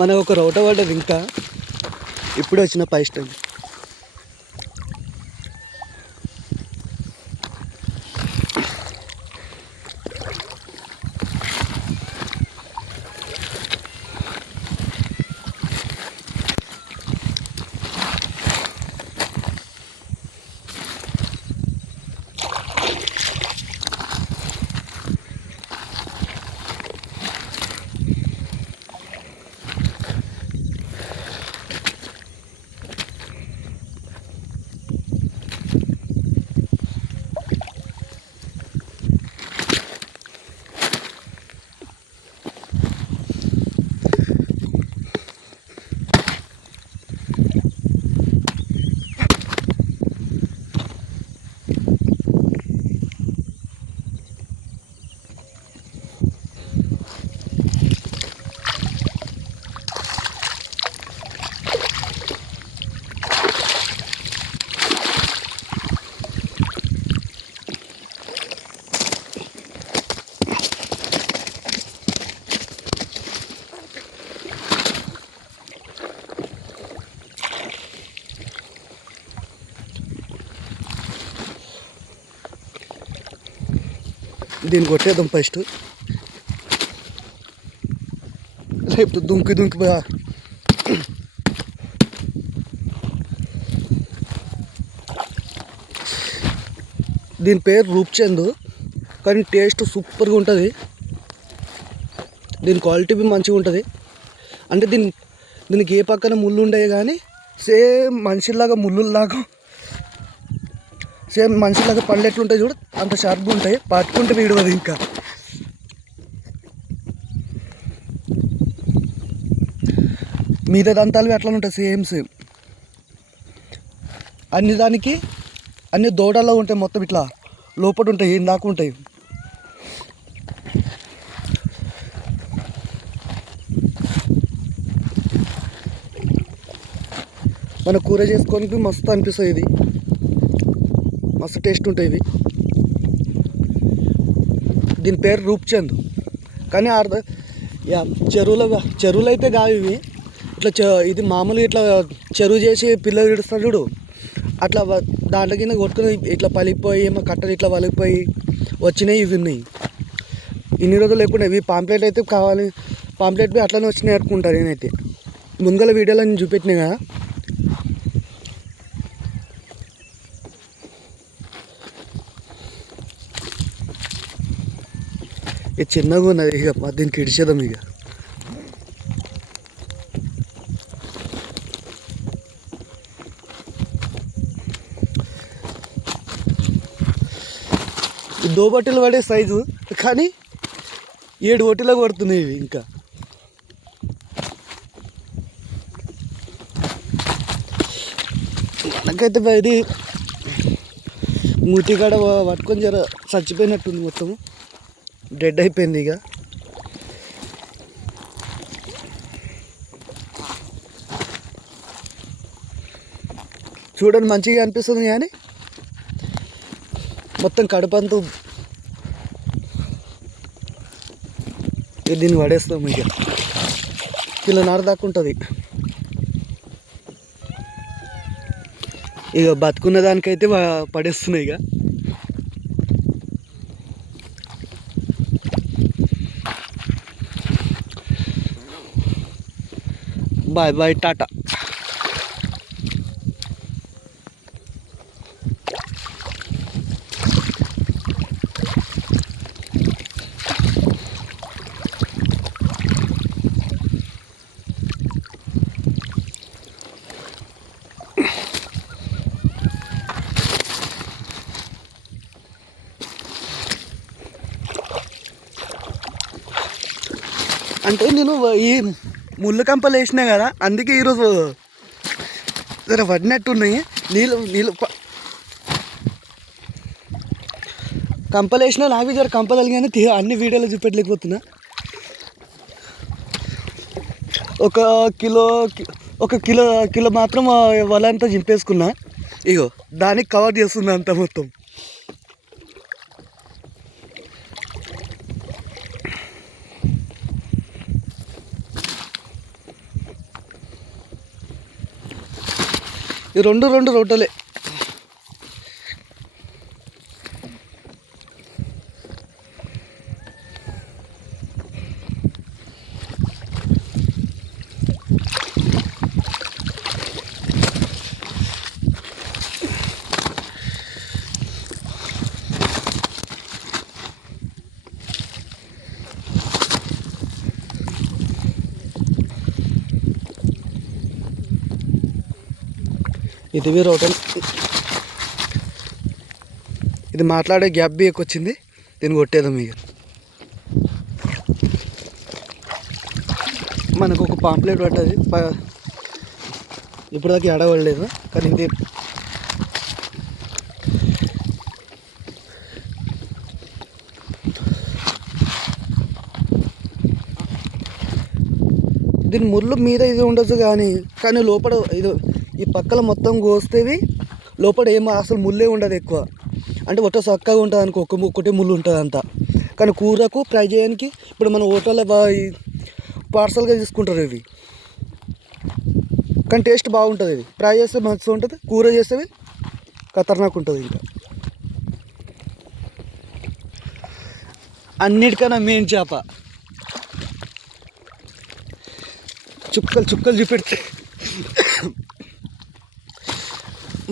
మనకు ఒక రోట పడ్డది, ఇంకా ఇప్పుడే వచ్చిన పై స్టేజ్. దీన్ని కొట్టేద్దాం ఫస్ట్, లేకపోతే దుంకి దీని పేరు రూప్చంద్, కానీ టేస్ట్ సూపర్గా ఉంటుంది. దీని క్వాలిటీ మంచిగా ఉంటుంది. అంటే దీనికి ఏ పక్కన ముళ్ళు ఉండవు, కానీ సేమ్ మనిషిలాగా ముళ్ళులాగా సేమ్ మనిషిలాగా పళ్ళు ఎట్లుంటాయి చూడు, అంత షార్ప్గా ఉంటాయి. పట్టుకుంటే వీడవదు. ఇంకా మీద దంతాలు అట్లా ఉంటాయి, సేమ్ అన్ని దూడల్లో ఉంటాయి. మొత్తం ఇట్లా లోపల ఉంటాయి, ఏం దాకా ఉంటాయి. మన కూర చేసుకోనికి మస్తు అనిపిస్తుంది. ఇది మస్తు టేస్ట్ ఉంటుంది. ఇది దీని పేరు రూప్చంద్, కానీ చెరువులు అయితే కావు ఇవి. ఇట్లా ఇది మామూలుగా ఇట్లా చెరువు చేసి పిల్లలు ఇడుస్తారు చూడు, అట్లా దాంట్లో కింద కొట్టుకుని ఇట్లా పలిగిపోయి ఏమో కట్టలు ఇట్లా పలిగిపోయి వచ్చినాయి. ఇవి ఉన్నాయి. ఇన్ని రోజులు లేకుండా ఇవి పాంప్లెట్ అయితే కావాలి, పాంప్లెట్ అట్లనే వచ్చినాయి అనుకుంటారు. నేనైతే ముందుగల వీడియోలో నేను చూపెట్టినా కదా. ఇది చిన్నగా ఉన్నది, ఇక దీనికి ఇడిచేద్దాం. ఇక దోబట్టలు పడే సైజు, కానీ 7 బొట్టెలకు పడుతున్నాయి ఇవి. ఇంకా నాకైతే ఇది మూతికాడ పట్టుకొని జర చచ్చిపోయినట్టుంది, మొత్తం డెడ్ అయిపోయింది. ఇక చూడండి మంచిగా అనిపిస్తుంది, కానీ మొత్తం కడుపంతా దీన్ని పడేస్తాం. ఇక కిలోన్నర దాకా ఉంటుంది. ఇక బతుకున్న దానికైతే పడేస్తున్నాయి. ఇక బాయ్ బాయ్, టాటా. అంటే నేను ఈ ముళ్ళు కంపలు వేసినా కదా, అందుకే ఈరోజు జర పడినట్టున్నాయి. నీళ్ళు కంపలు వేసినా నాకు జర కంపలు అలిగానే అన్ని వీడియోలో చూపెట్టలేకపోతున్నా. ఒక కిలో మాత్రం వల అంతా చింపేసుకున్నా. ఇగో దానికి కవర్ చేస్తున్నా అంత మొత్తం. ఈ రెండు రొట్టెలే. ఇది రొట్టెలు. ఇది మాట్లాడే గ్యాప్ బి వచ్చింది, దీన్ని కొట్టేదాం ఇక. మనకు ఒక పాంప్లెట్ పడ్డది, ఇప్పుడు దాకా ఎడవడలేదు కానీ ఇది దీని ముళ్ళు మీద ఇది ఉండొచ్చు కానీ లోపల ఇది ఈ పక్కల మొత్తం కోస్తేవి లోపల ఏమో అసలు ముళ్ళే ఉండదు ఎక్కువ. అంటే ఒక్క చక్కగా ఉంటుంది అనుకో, ఒక్కటే ముళ్ళు ఉంటుంది అంతా. కానీ కూరకు ఫ్రై చేయడానికి ఇప్పుడు మన హోటల్లో పార్సల్గా తీసుకుంటారు ఇవి, కానీ టేస్ట్ బాగుంటుంది. ఇది ఫ్రై చేస్తే మంచిగా ఉంటుంది, కూర చేస్తే ఖతర్నాక్ ఉంటుంది. ఇంకా అన్నిటికన్నా మెయిన్ చేప చుక్కలు చూపెడితే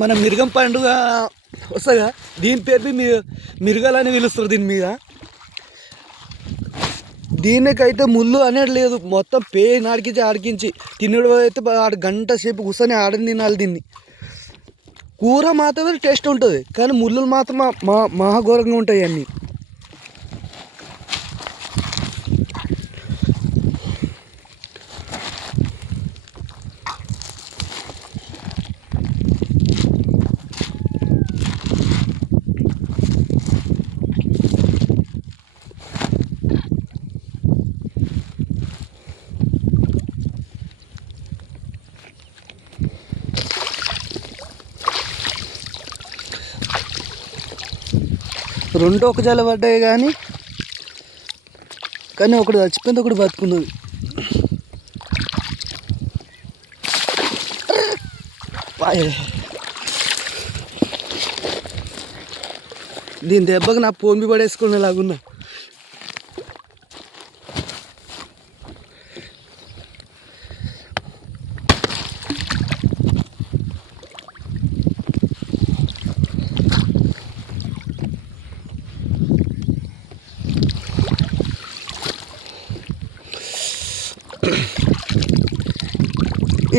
మన మిరుగం పండుగ వస్తుందా, దీని పేరు మిరుగాలని పిలుస్తారు. దీని మీద దీనికైతే ముళ్ళు అనేది లేదు, మొత్తం ఆడికించి తినడం అయితే గంట సేపు కూర్చొని ఆడని తినాలి. దీన్ని కూర మాత్రమే టేస్ట్ ఉంటుంది, కానీ ముళ్ళు మాత్రం మహాఘోరంగా ఉంటాయి అన్నీ. రెండు ఒక జల పడ్డాయి కానీ ఒకటి చచ్చిపోయింది, ఒకటి బతుకున్నది. దీని దెబ్బకి నా పొంగి పడేసుకునేలాగున్నా.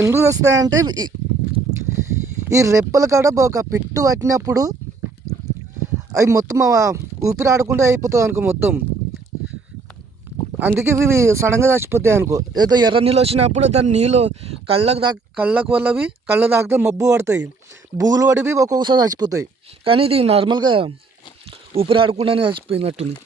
ఎందుకు వస్తాయంటే ఈ రెప్పల కాడ ఒక పిట్టు పట్టినప్పుడు అవి మొత్తం ఊపిరి ఆడకుండా అయిపోతుంది అనుకో మొత్తం. అందుకే ఇవి సడన్గా చచ్చిపోతాయి అనుకో. ఏదో ఎర్ర నీళ్ళు వచ్చినప్పుడు దాని నీళ్ళు కళ్ళకు వల్లవి కళ్ళ తాకితే మబ్బు పడతాయి, బూగులు పడివి ఒక్కొక్కసారి చచ్చిపోతాయి. కానీ ఇది నార్మల్గా ఊపిరి ఆడకుండానే చచ్చిపోయినట్టుంది.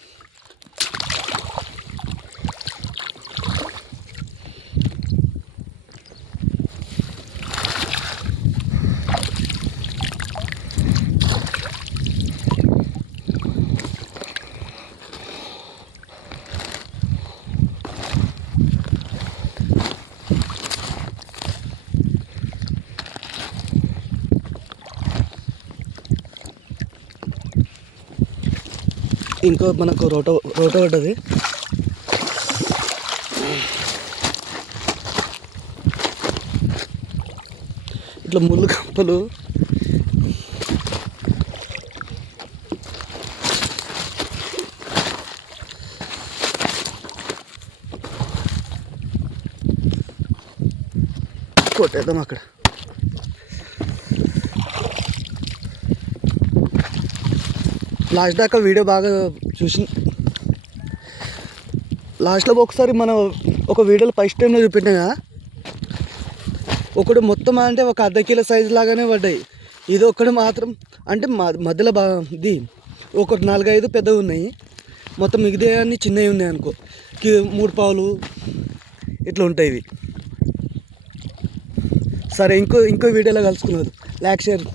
ఇంకో మనకు రోటో పడ్డది. ఇట్లా ముళ్ళు కప్పలు కొట్టేద్దాం అక్కడ. లాస్ట్ దాకా వీడియో బాగా చూసి లాస్ట్లో ఒకసారి మనం ఒక వీడియోలో ఫస్ట్ టైంలో చూపెట్టినా కదా, ఒకటి మొత్తం అంటే ఒక అర్ధ కిలో సైజు లాగానే పడ్డాయి. ఇది ఒకటి మాత్రం అంటే మధ్యలో ఇది ఒకటి 4-5 పెద్దవి ఉన్నాయి, మొత్తం మిగతా అన్నీ చిన్నవి ఉన్నాయి అనుకో. 3 పావులు ఇట్లా ఉంటాయి ఇవి. సరే ఇంకో వీడియోలో కలుసుకున్నారు. Like share.